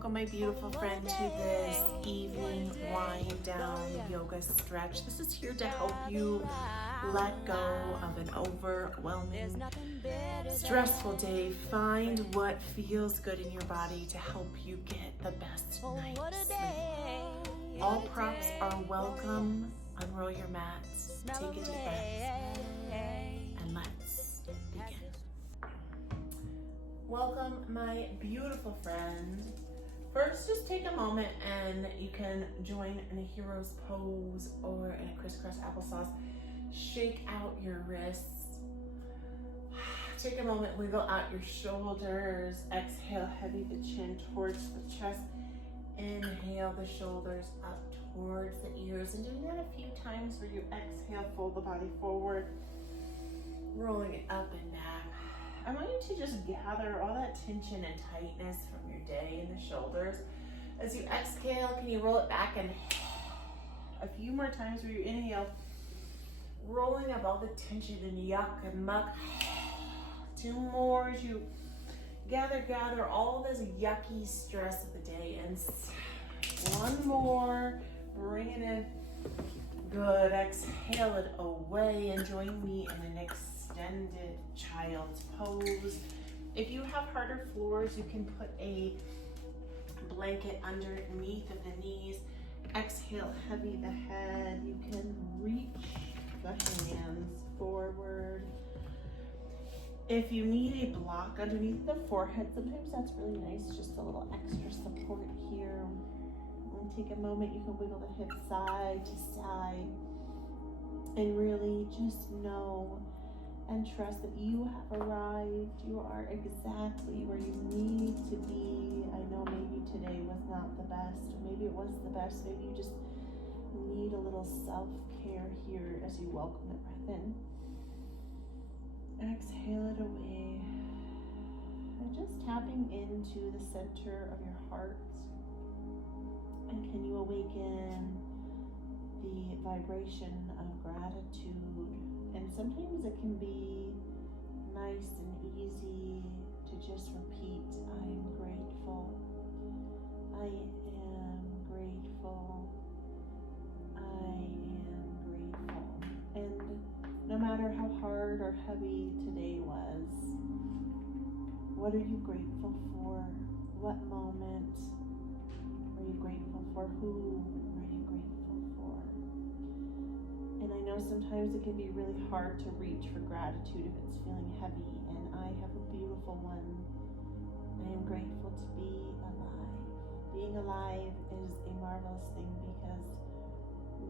welcome my beautiful friend to this evening wind down yoga stretch. This is here to help you let go of an overwhelming, stressful day. Find what feels good in your body to help you get the best night's sleep. All props are welcome. Unroll your mats, take a deep breath, and let's begin. Welcome, my beautiful friend. First, just take a moment and you can join in a hero's pose or in a crisscross applesauce. Shake out your wrists. Take a moment, wiggle out your shoulders. Exhale, heavy the chin towards the chest. Inhale the shoulders up towards the ears. And doing that a few times where you exhale, fold the body forward, rolling it up and back. I want you to just gather all that tension and tightness from your day in the shoulders. As you exhale, can you roll it back and a few more times where you inhale, rolling up all the tension and yuck and muck. Two more as you gather all this yucky stress of the day. And one more, bring it in. Good, exhale it away and join me in an extended child's pose. If you have harder floors, you can put a blanket underneath of the knees. Exhale, heavy the head. You can reach the hands forward. If you need a block underneath the forehead, sometimes that's really nice, just a little extra support here. And take a moment, you can wiggle the hips side to side and really just know and trust that you have arrived. You are exactly where you need to be. I know maybe today was not the best, or maybe it was the best. Maybe you just need a little self-care here as you welcome it breath in. Exhale it away. And just tapping into the center of your heart. And can you awaken the vibration of gratitude? And sometimes it can be nice and easy to just repeat, I am grateful. I am grateful. I am grateful. And no matter how hard or heavy today was, what are you grateful for? What moment are you grateful for? Who are you grateful for? And I know sometimes it can be really hard to reach for gratitude if it's feeling heavy, and I have a beautiful one. I am grateful to be alive. Being alive is a marvelous thing because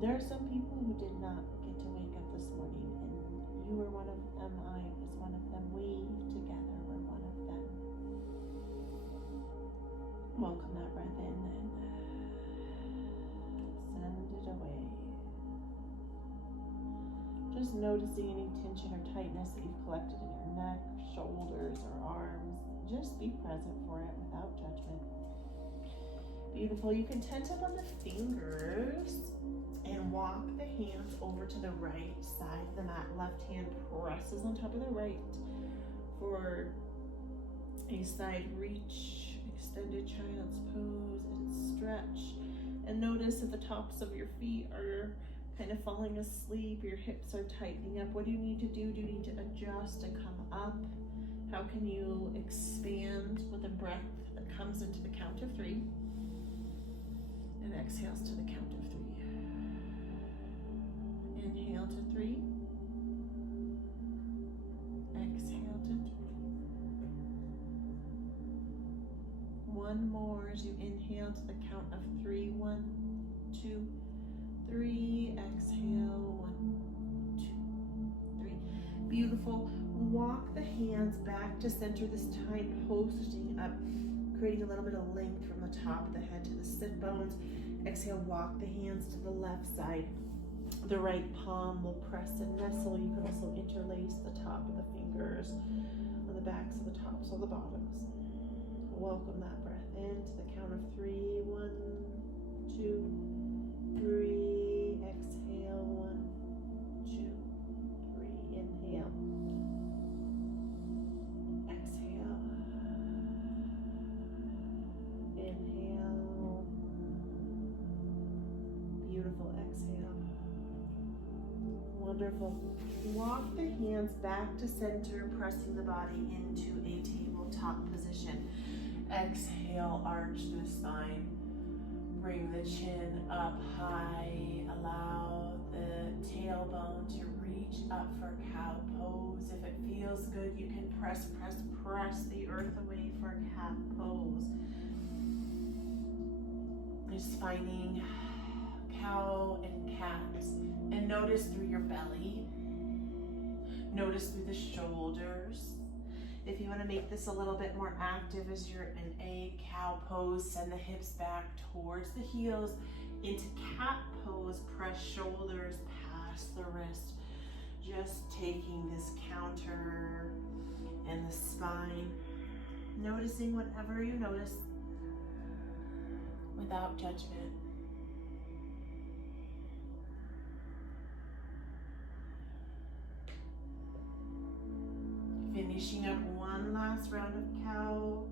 there are some people who did not get to wake up this morning, and you were one of them. I was one of them. We together were one of them. Welcome that breath in and send it away. Just noticing any tension or tightness that you've collected in your neck, shoulders, or arms. Just be present for it without judgment. Beautiful. You can tent up on the fingers and walk the hands over to the right side of the mat. Left hand presses on top of the right for a side reach, extended child's pose, and stretch. And notice if the tops of your feet are kind of falling asleep, your hips are tightening up. What do you need to do? Do you need to adjust and come up? How can you expand with a breath that comes into the count of 3 and exhales to the count of 3? Inhale to 3. Exhale to 3. One more as you inhale to the count of 3. 1, 2, 3. Exhale. 1, 2, 3. Beautiful. Walk the hands back to center, this time posting up, creating a little bit of length from the top of the head to the sit bones. Exhale, walk the hands to the left side. The right palm will press and nestle. You can also interlace the top of the fingers on the backs of the tops of the bottoms. Welcome that breath in to the count of 3. 1, 2, 3. Exhale. 1, 2, 3. Inhale. Exhale. Inhale. exhale. Wonderful. Walk the hands back to center, pressing the body into a tabletop position. Exhale, arch the spine. Bring the chin up high. Allow the tailbone to reach up for cow pose. If it feels good, you can press the earth away for cat pose. Just finding cow and cat, and notice through your belly. Notice through the shoulders. If you want to make this a little bit more active as you're in a cow pose, send the hips back towards the heels. Into cat pose, press shoulders past the wrist. Just taking this counter and the spine. Noticing whatever you notice without judgment. Finishing up one last round of cow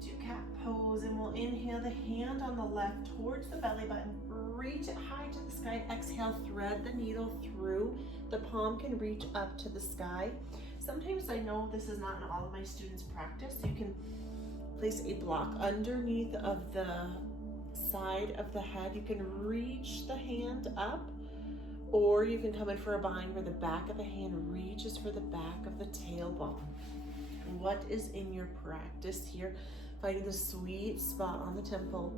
to cat pose, and we'll inhale the hand on the left towards the belly button, reach it high to the sky. Exhale, thread the needle through. The palm can reach up to the sky. Sometimes, I know this is not in all of my students' practice, you can place a block underneath of the side of the head. You can reach the hand up, or you can come in for a bind where the back of the hand reaches for the back of the tailbone. What is in your practice here? Finding the sweet spot on the temple.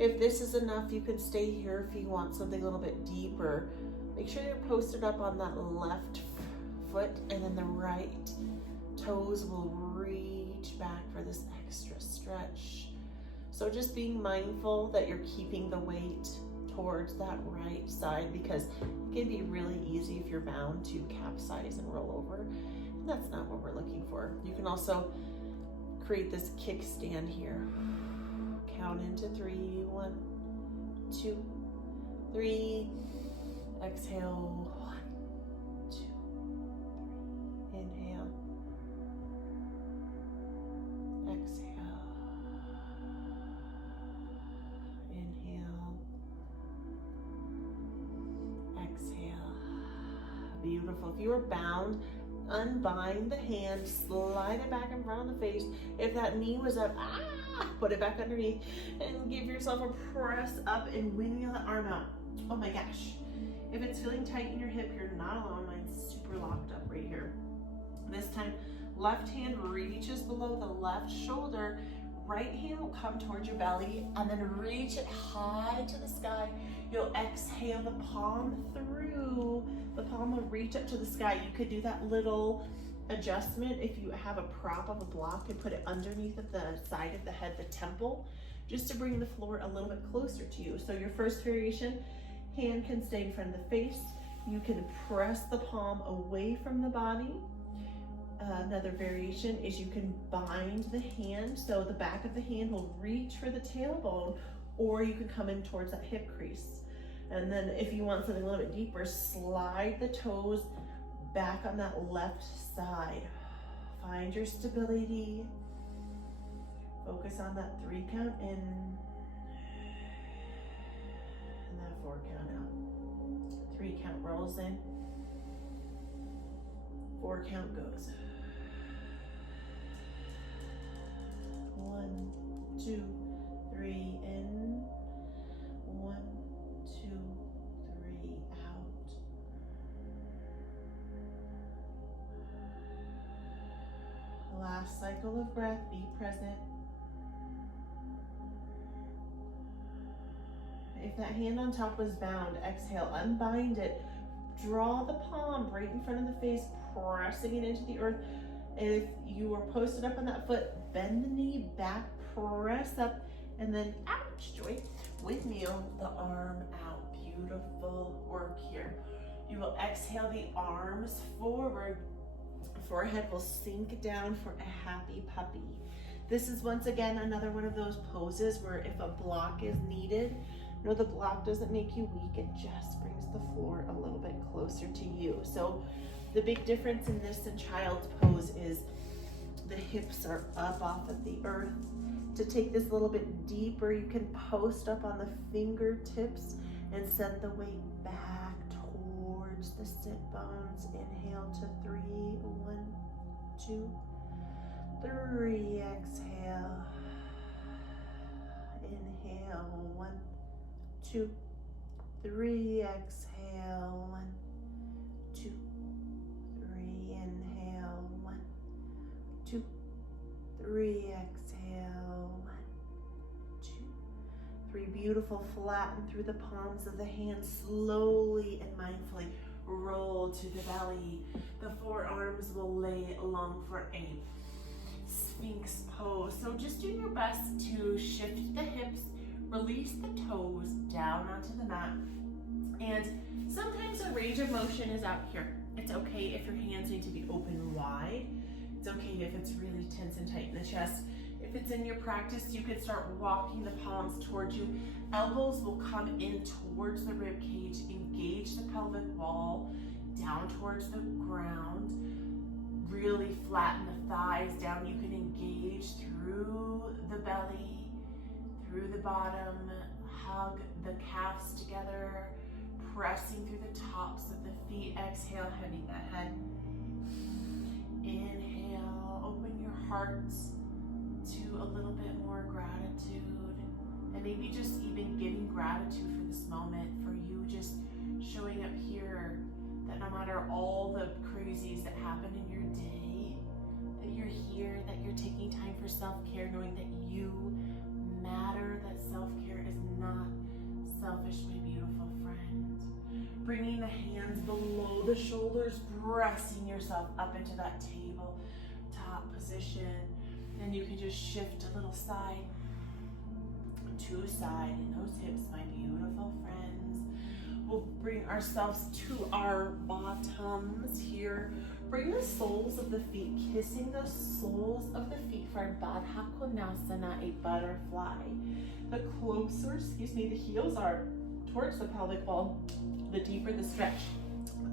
If this is enough, you can stay here. If you want something a little bit deeper, make sure you're posted up on that left foot, and then the right toes will reach back for this extra stretch. So just being mindful that you're keeping the weight towards that right side, because it can be really easy if you're bound to capsize and roll over, and that's not what we're looking for. You can also create this kickstand here. Count into 3, 1, 2, 3. Exhale, 1, 2, 3. Inhale. Exhale. Inhale. Exhale. Beautiful. If you are bound, unbind the hand, slide it back in front of the face. If that knee was up, put it back underneath, and give yourself a press up and wing the arm out. Oh my gosh. If it's feeling tight in your hip, you're not alone. Mine's super locked up right here. This time, left hand reaches below the left shoulder. Right hand will come towards your belly, and then reach it high to the sky. You'll exhale the palm through. The palm will reach up to the sky. You could do that little adjustment if you have a prop of a block and put it underneath of the side of the head, the temple, just to bring the floor a little bit closer to you. So your first variation, hand can stay in front of the face. You can press the palm away from the body. Another variation is you can bind the hand, so the back of the hand will reach for the tailbone, or you can come in towards that hip crease. And then if you want something a little bit deeper, slide the toes back on that left side. Find your stability. Focus on that 3 count in and that 4 count out. 3 count rolls in, 4 count goes. 1, 2, 3 in. 1, 2, 3 out. Last cycle of breath, be present. If that hand on top was bound, exhale, unbind it. Draw the palm right in front of the face, pressing it into the earth. If you are posted up on that foot, bend the knee back, press up, and then ouch, joy. Windmill the arm out. Beautiful work here. You will exhale the arms forward. Forehead will sink down for a happy puppy. This is once again another one of those poses where if a block is needed, no, the block doesn't make you weak, it just brings the floor a little bit closer to you. So the big difference in this and child's pose is the hips are up off of the earth. To take this a little bit deeper, you can post up on the fingertips and send the weight back towards the sit bones. Inhale to 3, 1, 2, 3. Exhale. Inhale, 1, 2, 3. Exhale, 1, 2, 3. Inhale, 1, 2, 3. Exhale, 1, 2, 3. Beautiful. Flatten through the palms of the hands. Slowly and mindfully roll to the belly. The forearms will lay along for a Sphinx pose. So just do your best to shift the hips, release the toes down onto the mat. And sometimes a range of motion is out here. It's okay if your hands need to be open wide. It's okay if it's really tense and tight in the chest. If it's in your practice, you could start walking the palms towards you. Elbows will come in towards the rib cage, engage the pelvic wall, down towards the ground. Really flatten the thighs down. You can engage through the belly, through the bottom. Hug the calves together, pressing through the tops of the feet. Exhale, heavy the head. Inhale, open your hearts to a little bit more gratitude, and maybe just even giving gratitude for this moment, for you just showing up here, that no matter all the crazies that happen in your day, that you're here, that you're taking time for self-care, knowing that you matter, that self-care is not selfish, my beautiful friend. Bringing the hands below the shoulders, pressing yourself up into that tabletop position. And you can just shift a little side to side in those hips, my beautiful friends. We'll bring ourselves to our bottoms here. Bring the soles of the feet, kissing the soles of the feet for a Baddha Konasana, a butterfly. The closer, the heels are towards the pelvic wall, the deeper the stretch.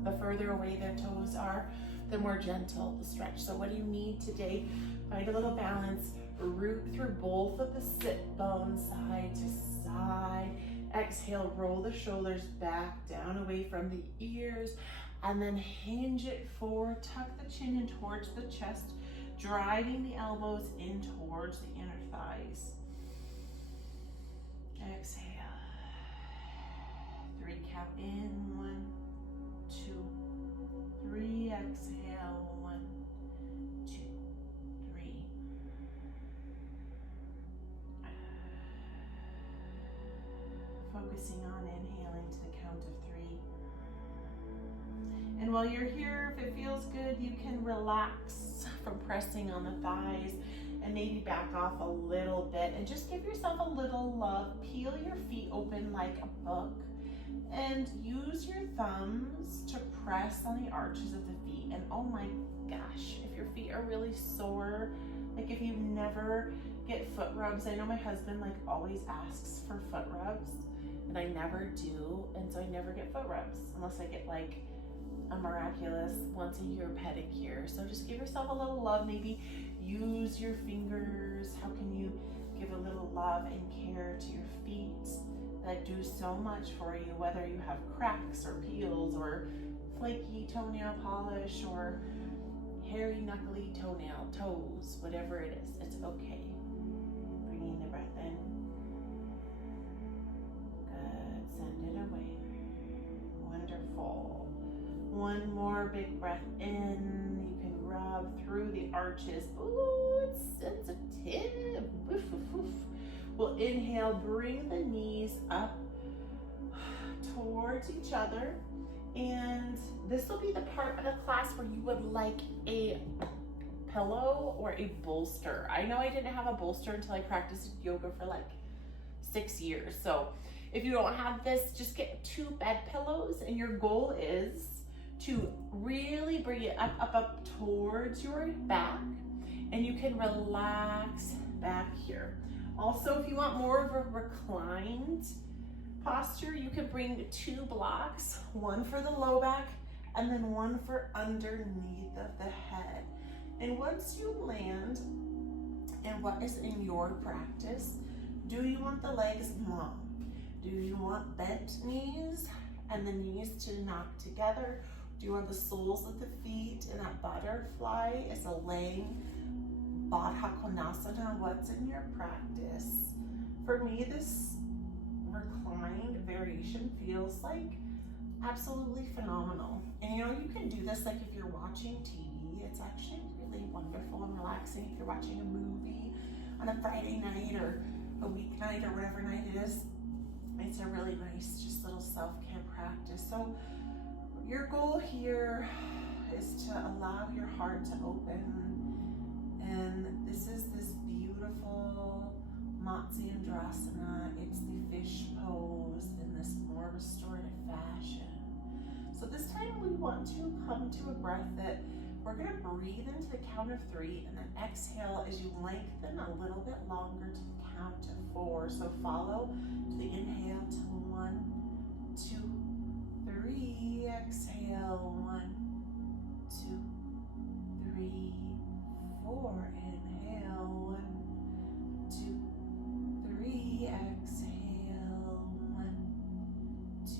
The further away their toes are, the more gentle the stretch. So what do you need today? Find a little balance. Root through both of the sit bones, side to side. Exhale, roll the shoulders back, down away from the ears, and then hinge it forward. Tuck the chin in towards the chest, driving the elbows in towards the inner thighs. Exhale. 3 count in. 1, 2, 3. Exhale. 1, 2, 3. Focusing on inhaling to the count of 3. And while you're here, if it feels good, you can relax from pressing on the thighs and maybe back off a little bit and just give yourself a little love. Peel your feet open like a book and use your thumbs to press on the arches of the feet. And oh my gosh, if your feet are really sore, like if you never get foot rubs, I know my husband like always asks for foot rubs and I never do, and so I never get foot rubs unless I get like a miraculous once a year pedicure. So just give yourself a little love. Maybe use your fingers. How can you give a little love and care to your feet that do so much for you, whether you have cracks or peels or flaky toenail polish or hairy knuckly toes, whatever it is, it's okay. Bringing the breath in. Good, send it away. Wonderful. One more big breath in. You can rub through the arches. Ooh, it's sensitive. Woof, woof, woof. We'll inhale, bring the knees up towards each other. And this will be the part of the class where you would like a pillow or a bolster. I know I didn't have a bolster until I practiced yoga for like 6 years. So if you don't have this, just get 2 bed pillows, and your goal is to really bring it up towards your back, and you can relax back here. Also, if you want more of a reclined posture, you can bring 2 blocks, one for the low back and then one for underneath of the head. And once you land in what is in your practice, do you want the legs long? Do you want bent knees and the knees to knock together? Do you want the soles of the feet in that butterfly as a laying Baddha Konasana? What's in your practice? For me, this reclined variation feels like absolutely phenomenal. And you know, you can do this like if you're watching TV. It's actually really wonderful and relaxing if you're watching a movie on a Friday night or a weeknight or whatever night it is. It's a really nice just little self-care practice. So your goal here is to allow your heart to open, and this is this beautiful Matsyendrasana. It's the fish pose in this more restorative fashion. So this time we want to come to a breath that we're going to breathe into the count of 3 and then exhale as you lengthen a little bit longer to the count of 4. So follow to the inhale to 1, 2, 3. Exhale 1, 2, 3, 4. Inhale 1, 2, 3. Exhale 1, 2,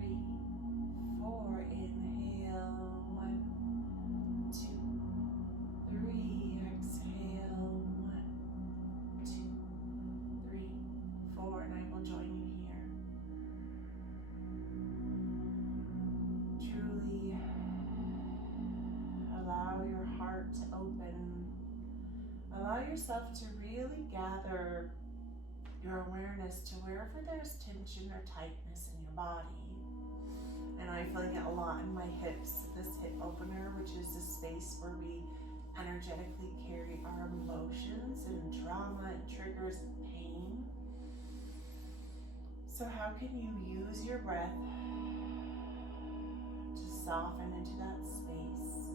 3, 4. Inhale 1, 2, 3. Exhale 1, 2, 3, 4. And I will join you here. Truly allow your heart to open. Allow yourself to really gather your awareness to wherever there's tension or tightness in your body. And I'm feeling it a lot in my hips, this hip opener, which is the space where we energetically carry our emotions and trauma and triggers and pain. So how can you use your breath to soften into that space,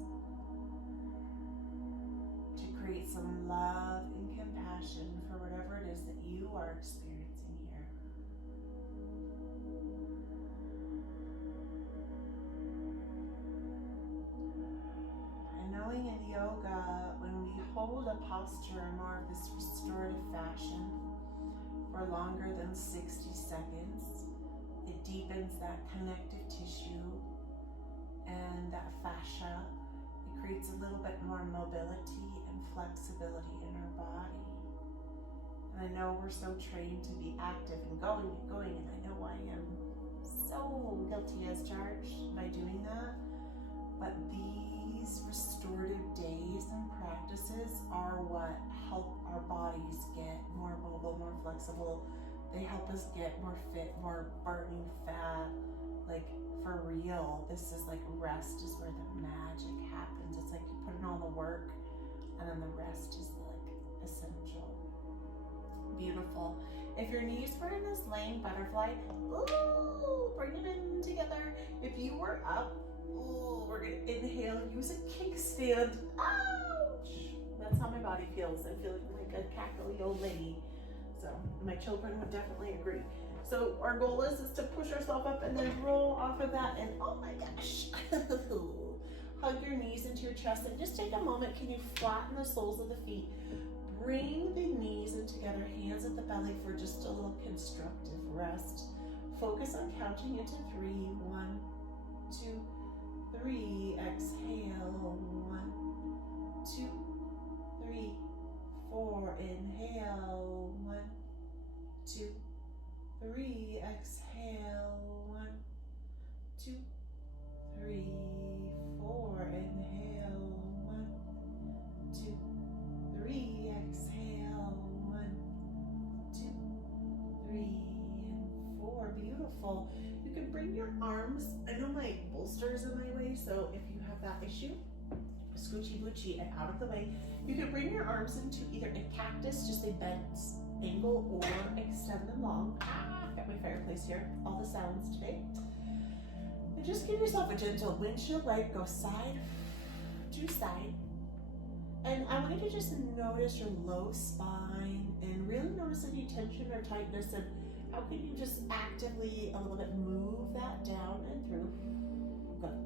to create some love and compassion for whatever it is that you are experiencing here? And knowing in yoga, when we hold a posture in more of this restorative fashion for longer than 60 seconds, it deepens that connective tissue and that fascia. It creates a little bit more mobility and flexibility in our body. And I know we're so trained to be active and going, and I know I am so guilty as charged by doing that. But these restorative days and practices are what help our bodies get more mobile, more flexible. They help us get more fit, more burning fat. Like, for real, this is like rest is where the magic happens. It's like you put in all the work and then the rest is like essential. Beautiful. If your knees were in this laying butterfly, ooh, bring them in together. If you were up, ooh, we're gonna inhale, use a kickstand. Ouch! That's how my body feels. I'm feeling like a cackly old lady. So my children would definitely agree. So our goal is to push ourselves up and then roll off of that, and oh my gosh. Hug your knees into your chest and just take a moment. Can you flatten the soles of the feet? Bring the knees in together, hands at the belly for just a little constructive rest. Focus on counting into 3. 1, 2, 3. Exhale. 1, 2, 3, 4. Inhale. 1, 2, 3. Exhale. 1, 2, 3, 4. Inhale. 1, 2, 3. Exhale. 1, 2, 3, and 4. Beautiful. You can bring your arms. I know my bolster is in my way, so if you have that issue, scoochy boochy and out of the way, you can bring your arms into either a cactus, just a bent angle, or extend them long. Got my fireplace here, all the sounds today. And just give yourself a gentle windshield wipe, go side to side. And I want you to just notice your low spine and really notice any tension or tightness, and how can you just actively a little bit move that down and through. Good.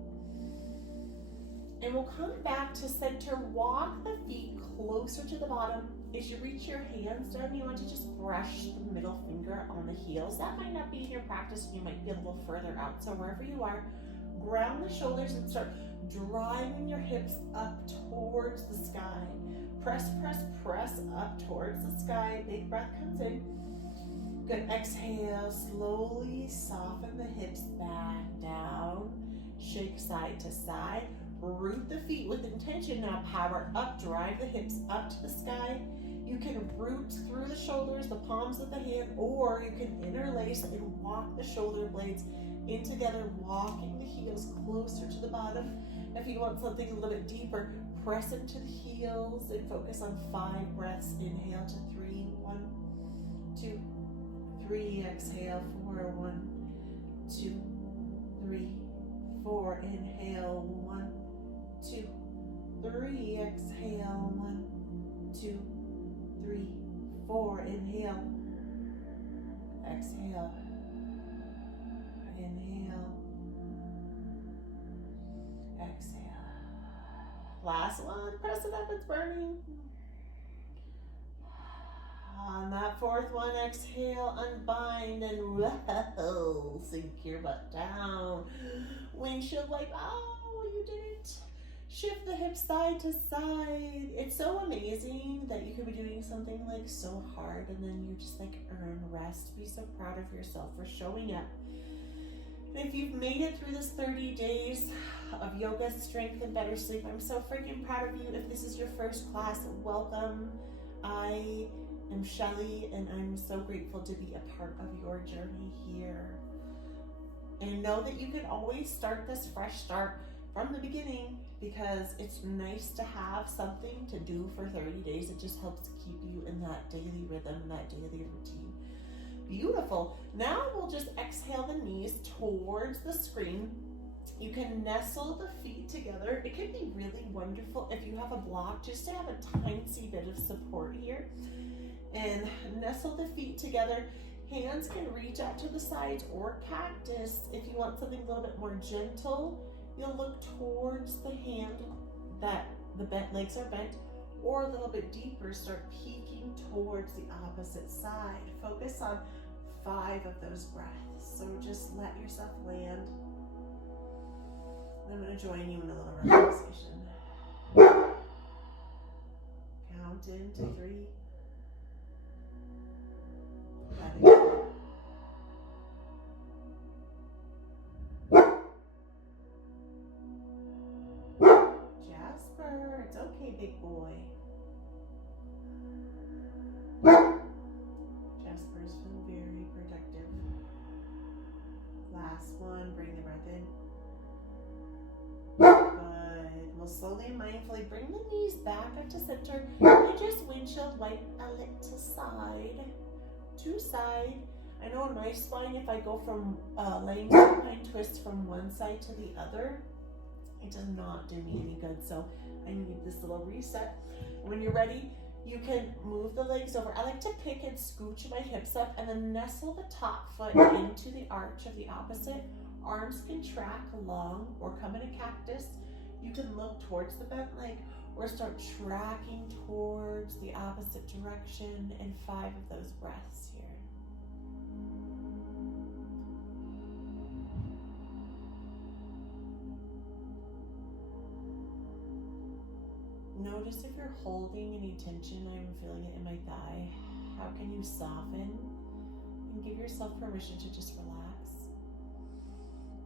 And we'll come back to center, walk the feet closer to the bottom, As you reach your hands down, you want to just brush the middle finger on the heels. That might not be in your practice, you might be a little further out. So wherever you are, ground the shoulders and start driving your hips up towards the sky. Press, press, press up towards the sky. Big breath comes in. Good. Exhale. Slowly soften the hips back down. Shake side to side. Root the feet with intention. Now power up. Drive the hips up to the sky. You can root through the shoulders, the palms of the hand, or you can interlace and walk the shoulder blades in together, walking the heels closer to the bottom. If you want something a little bit deeper, press into the heels and focus on 5 breaths. Inhale to 3, 1, 2, 3. Exhale, 4, 1, 2, 3, 4. Inhale, 1, 2, 3. Exhale, 1, 2, 3, 4. Inhale. Exhale. Inhale. Exhale. Last one. Press it up. It's burning. On that 4th one, exhale, unbind, and whoa, sink your butt down. Windshield wipe. Oh, you did it. Shift the hips side to side. It's so amazing that you could be doing something like so hard and then you just like earn rest. Be so proud of yourself for showing up. And if you've made it through this 30 days of yoga, strength, and better sleep, I'm so freaking proud of you. If this is your first class, welcome. I am Shelly and I'm so grateful to be a part of your journey here. And know that you can always start this fresh start from the beginning, because it's nice to have something to do for 30 days. It just helps keep you in that daily rhythm, that daily routine. Beautiful. Now we'll just exhale the knees towards the screen. You can nestle the feet together. It can be really wonderful if you have a block, just to have a tiny bit of support here. And nestle the feet together. Hands can reach out to the sides or cactus. If you want something a little bit more gentle, you'll look towards the hand that the bent legs are bent, or a little bit deeper, start peeking towards the opposite side. Focus on 5 of those breaths. So just let yourself land. I'm going to join you in a little relaxation. Count into 3. Let it go. Jasper, it's okay, big boy. Jasper's been very productive. Last one, bring the breath in. Good. We'll slowly and mindfully bring the knees back up to center and just windshield wipe a little side to side. I know in my spine, if I go from laying supine twist from one side to the other, it does not do me any good. So I need this little reset. When you're ready, you can move the legs over. I like to pick and scooch my hips up and then nestle the top foot into the arch of the opposite. Arms can track along or come in a cactus. You can look towards the bent leg or start tracking towards the opposite direction, and 5 of those breaths here. Notice if you're holding any tension. I'm feeling it in my thigh. How can you soften and give yourself permission to just relax?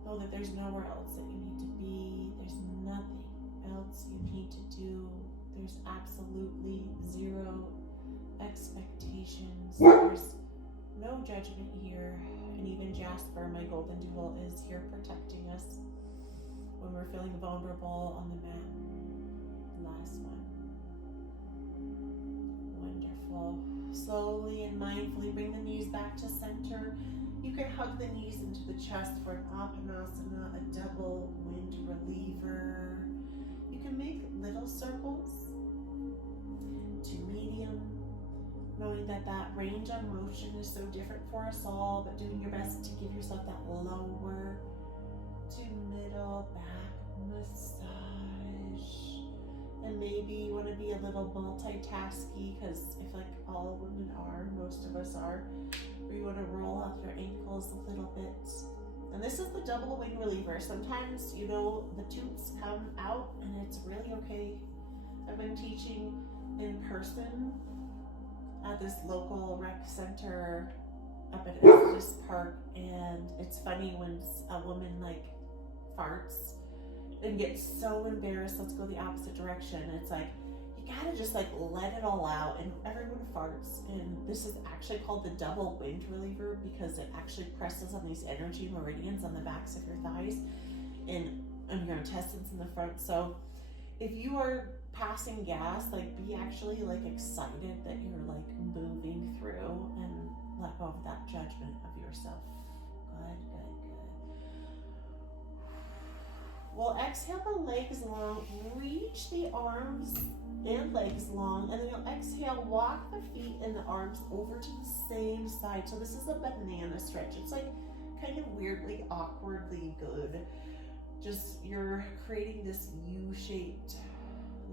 Know that there's nowhere else that you need to be. There's nothing else you need to do. There's absolutely 0 expectations. There's no judgment here. And even Jasper, my golden doodle, is here protecting us when we're feeling vulnerable on the mat. Last one. Wonderful. Slowly and mindfully bring the knees back to center. You can hug the knees into the chest for an Apanasana, a double wind reliever. You can make little circles to medium, knowing that that range of motion is so different for us all, but doing your best to give yourself that lower to middle back massage. And maybe you want to be a little multitasky, because if like all women are, most of us are, where you want to roll out your ankles a little bit. And this is the double wing reliever. Sometimes, you know, the toots come out and it's really okay. I've been teaching in person at this local rec center up at this park, and it's funny when a woman like farts and gets so embarrassed. Let's go the opposite direction. It's like, you gotta just like let it all out, and everyone farts. And this is actually called the double winged reliever because it actually presses on these energy meridians on the backs of your thighs and on your intestines in the front. So if you are passing gas, like be actually like excited that you're like moving through, and let go of that judgment of yourself. Good, good, good. Well, exhale the legs long, reach the arms and legs long, and then you'll exhale, walk the feet and the arms over to the same side. So this is a banana stretch. It's like kind of weirdly, awkwardly good. Just you're creating this U-shaped,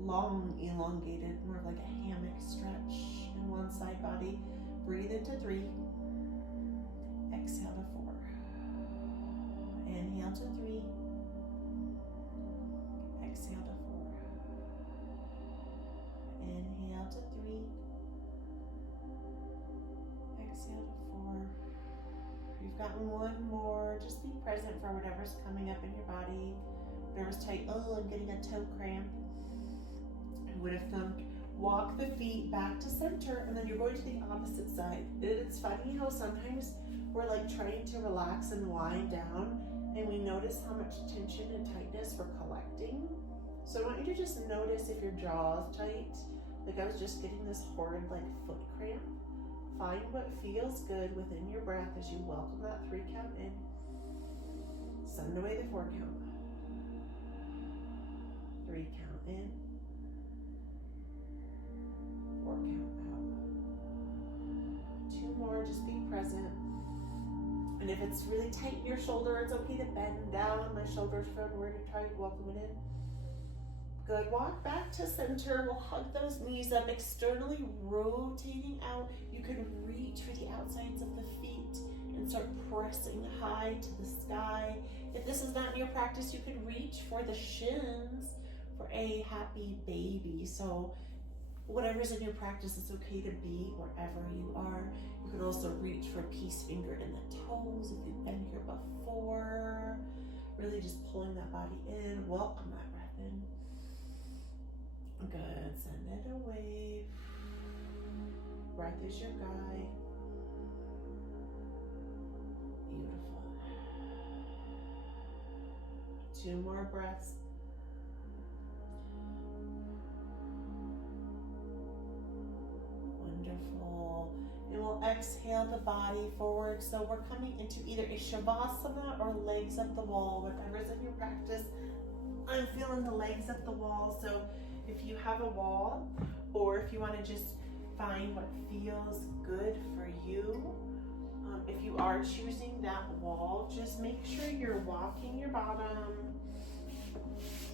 long, elongated, more like a hammock stretch in one side body. Breathe into 3. Exhale to 4. Inhale to 3. Exhale to 4. Inhale to 3. Exhale to 4. You've got one more. Just be present for whatever's coming up in your body. Whatever's tight. Oh, I'm getting a toe cramp. Who would have thunk? Walk the feet back to center, and then you're going to the opposite side. It's funny how sometimes we're like trying to relax and wind down, and we notice how much tension and tightness we're collecting. So I want you to just notice if your jaw is tight. Like I was just getting this horrid like foot cramp. Find what feels good within your breath as you welcome that 3 count in. Send away the 4 count. 3 count in. 4 count out. 2 more, just be present. And if it's really tight in your shoulder, it's okay to bend down. My shoulders feel really tight, welcome it in. Good, walk back to center. We'll hug those knees up, externally rotating out. You can reach for the outsides of the feet and start pressing high to the sky. If this is not in your practice, you can reach for the shins for a happy baby. So whatever's in your practice, it's okay to be wherever you are. You can also reach for peace fingered in the toes if you've been here before. Really just pulling that body in. Welcome that breath in. Good, send it away. Breath is your guide. Beautiful. 2 more breaths. Wonderful. And we'll exhale the body forward. So we're coming into either a Shavasana or legs up the wall, whatever's in your practice. I'm feeling the legs up the wall. So if you have a wall, or if you want to just find what feels good for you, if you are choosing that wall, just make sure you're walking your bottom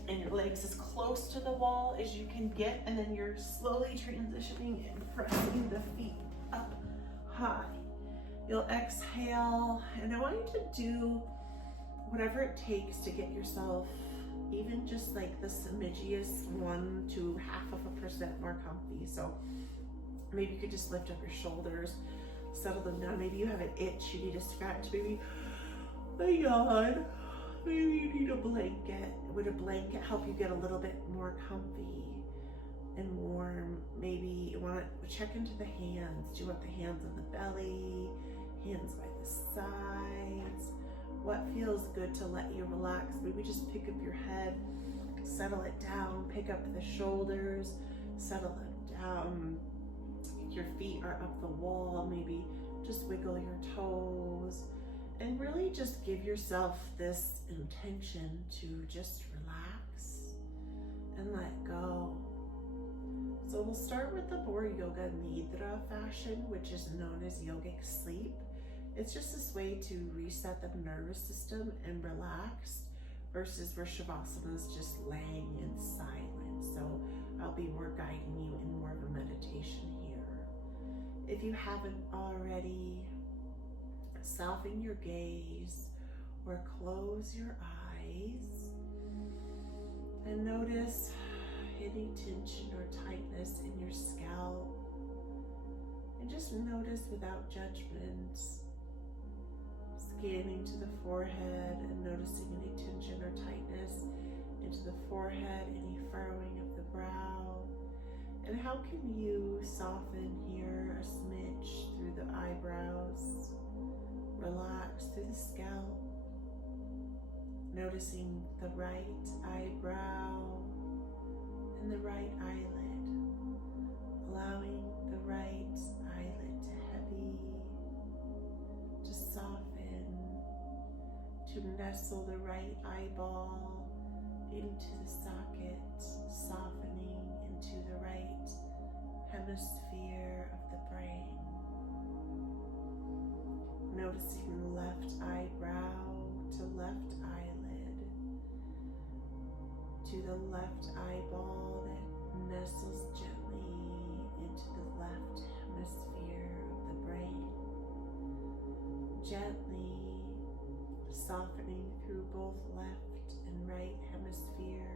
and your legs as close to the wall as you can get, and then you're slowly transitioning and pressing the feet up high. You'll exhale, and I want you to do whatever it takes to get yourself even just like the smidgiest 1 to 0.5% more comfy. So maybe you could just lift up your shoulders, settle them down. Maybe you have an itch you need to scratch. Maybe, my God, maybe you need a blanket. Would a blanket help you get a little bit more comfy and warm? Maybe you want to check into the hands. Do you want the hands on the belly, hands by the sides? What feels good to let you relax? Maybe just pick up your head, settle it down, pick up the shoulders, settle it down. Your feet are up the wall, maybe just wiggle your toes, and really just give yourself this intention to just relax and let go. So we'll start with the Bor Yoga Nidra fashion, which is known as yogic sleep. It's just this way to reset the nervous system and relax, versus where Shavasana is just laying in silence. So I'll be more guiding you in more of a meditation here. If you haven't already, soften your gaze or close your eyes and notice any tension or tightness in your scalp. And just notice without judgment, scanning to the forehead and noticing any tension or tightness into the forehead, any furrowing of the brow. And how can you soften here a smidge through the eyebrows, relax through the scalp, noticing the right eyebrow and the right eyelid, allowing the right eyelid to heavy, to soften, to nestle the right eyeball into the socket, softening into the right hemisphere of the brain. Noticing left eyebrow to left eyelid, to the left eyeball that nestles gently into the left hemisphere of the brain. Gently softening through both left and right hemisphere,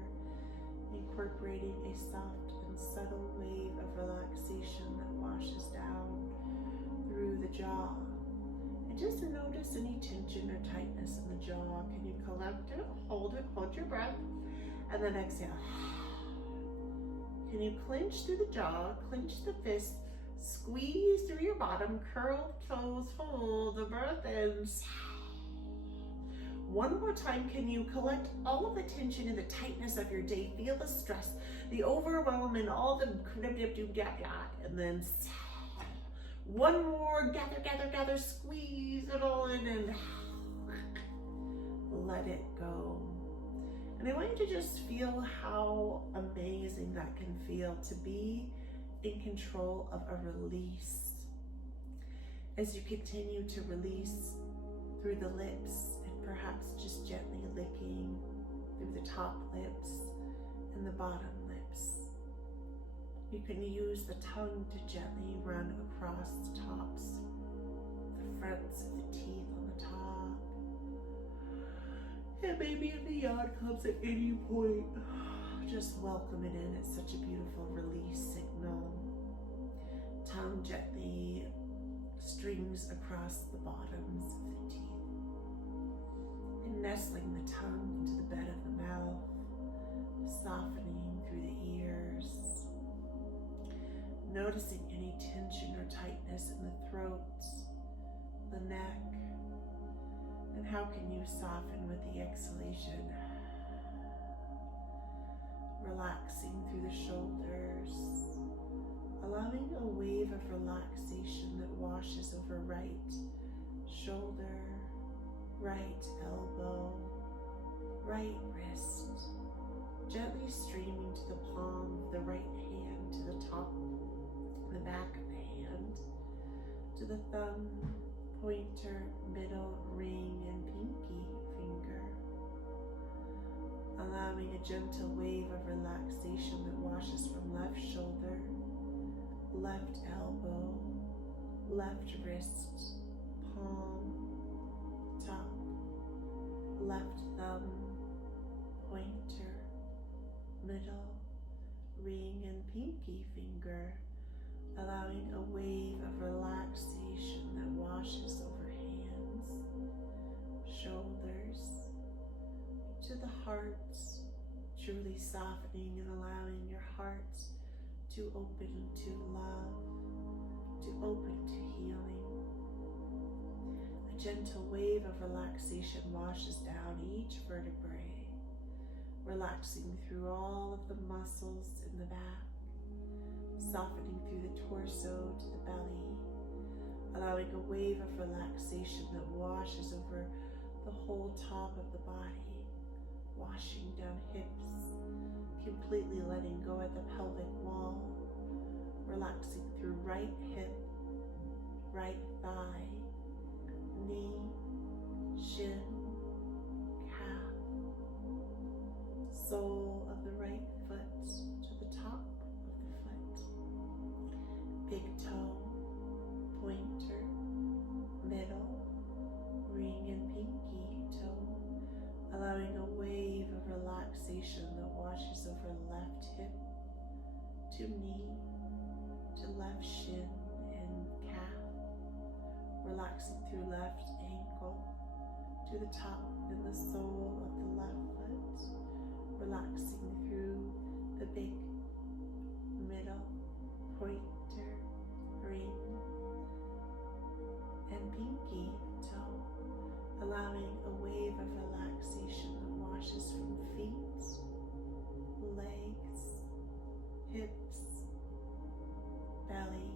incorporating a soft and subtle wave of relaxation that washes down through the jaw. And just notice any tension or tightness in the jaw. Can you collect it, hold your breath, and then exhale. Can you clench through the jaw, clench the fist, squeeze through your bottom, curl toes, hold the breath in. One more time, can you collect all of the tension and the tightness of your day? Feel the stress, the overwhelm, and all the and then one more, gather, squeeze it all in and let it go. And I want you to just feel how amazing that can feel to be in control of a release. As you continue to release through the lips and perhaps just gently licking through the top lips and the bottom lips. You can use the tongue to gently run across the tops, the fronts of the teeth on the top. And maybe if the yawn comes at any point, just welcome it in. It's such a beautiful release signal. Tongue gently strings across the bottoms of the teeth. And nestling the tongue into the bed of the mouth, softening through the ears. Noticing any tension or tightness in the throat, the neck. And how can you soften with the exhalation? Relaxing through the shoulders, allowing a wave of relaxation that washes over right shoulder, right elbow, right wrist, gently streaming to the palm of the right hand, to the top, the back of the hand, to the thumb, pointer, middle, ring, and pinky finger. Allowing a gentle wave of relaxation that washes from left shoulder, left elbow, left wrist, palm, top, left thumb, pointer, middle, ring, and pinky finger. Allowing a wave of relaxation that washes over hands, shoulders, to the heart, truly softening and allowing your heart to open to love, to open to healing. A gentle wave of relaxation washes down each vertebrae, relaxing through all of the muscles in the back, softening through the torso to the belly, allowing a wave of relaxation that washes over the whole top of the body, washing down hips, completely letting go at the pelvic wall, relaxing through right hip, right thigh, knee, shin, calf, sole of the right foot to the top, relaxing through left ankle to the top and the sole of the left foot, relaxing through the big middle pointer, ring, and pinky toe, allowing a wave of relaxation that washes from feet, legs, hips, belly,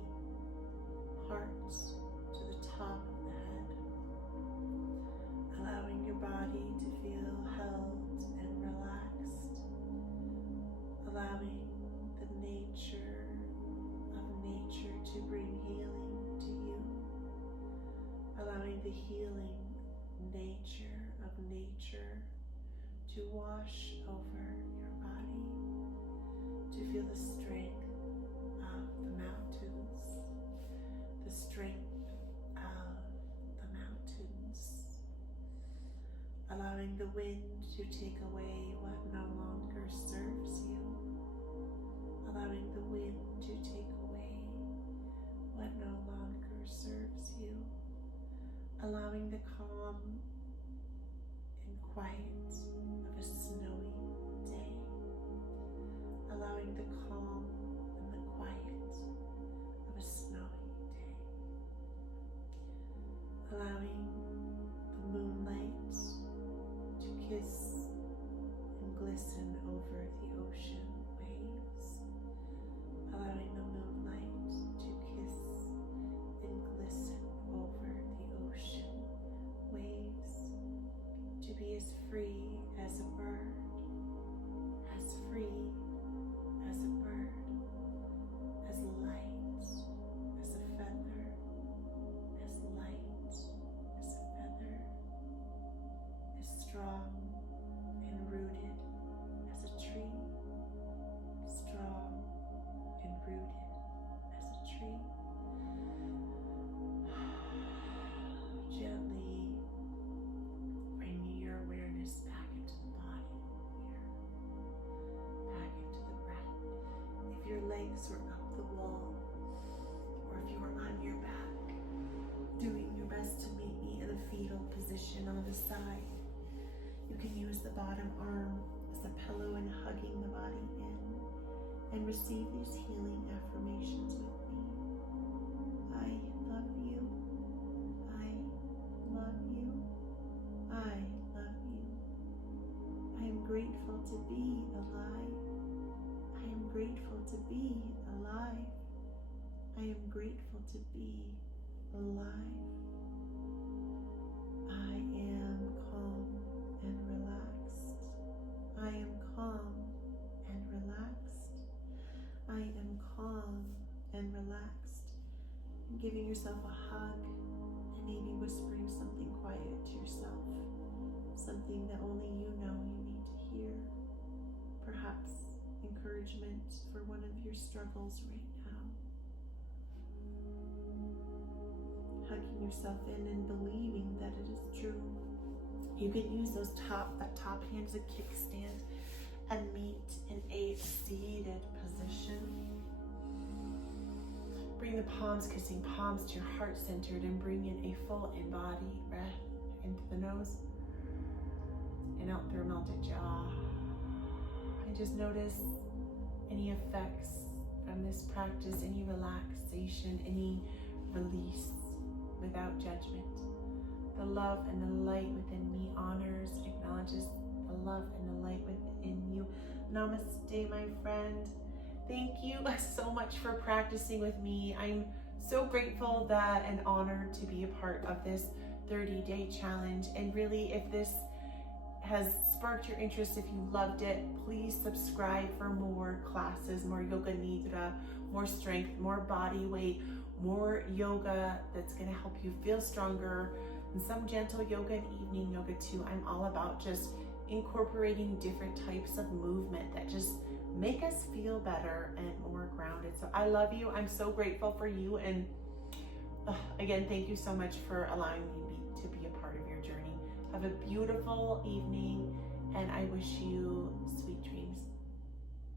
heart to the top of the head, allowing your body to feel held and relaxed, allowing the nature of nature to bring healing to you, allowing the healing nature of nature to wash over your body, to feel the strength of the mountains, the strength of the mountains, allowing the wind to take away what no longer serves you, allowing the wind to take away what no longer serves you, allowing the calm and quiet of a snowy day, allowing the calm and the quiet of a snowy day, allowing the moonlight to kiss and glisten over the ocean waves, allowing the moonlight to kiss and glisten over the ocean waves, to be as free as a bird, as free as a bird, as light as a feather, as light as a feather, as strong and rooted as a tree, strong and rooted as a tree. Gently bring your awareness back into the body here, back into the breath. If your legs were up the wall, or if you were on your back, doing your best to meet me in a fetal position on the side, you can use the bottom arm as a pillow and hugging the body in, and receive these healing affirmations with me. I love you. I love you. I love you. I am grateful to be alive. I am grateful to be alive. I am grateful to be alive. I am calm and relaxed. I am calm and relaxed. I am calm and relaxed. And giving yourself a hug and maybe whispering something quiet to yourself, something that only you know you need to hear. Perhaps encouragement for one of your struggles right now. Hugging yourself in and believing that it is true. You can use that top hand as a kickstand and meet in a seated position. Bring the palms, kissing palms to your heart centered, and bring in a full embodied breath into the nose and out through a melted jaw. And just notice any effects from this practice, any relaxation, any release without judgment. The love and the light within me honors, acknowledges the love and the light within you. Namaste, my friend. Thank you so much for practicing with me. I'm so grateful that and honored to be a part of this 30-day challenge. And really, if this has sparked your interest, if you loved it, please subscribe for more classes, more yoga nidra, more strength, more body weight, more yoga that's going to help you feel stronger, and some gentle yoga and evening yoga too. I'm all about just incorporating different types of movement that just make us feel better and more grounded. So I love you. I'm so grateful for you. And again, thank you so much for allowing me to be a part of your journey. Have a beautiful evening, and I wish you sweet dreams.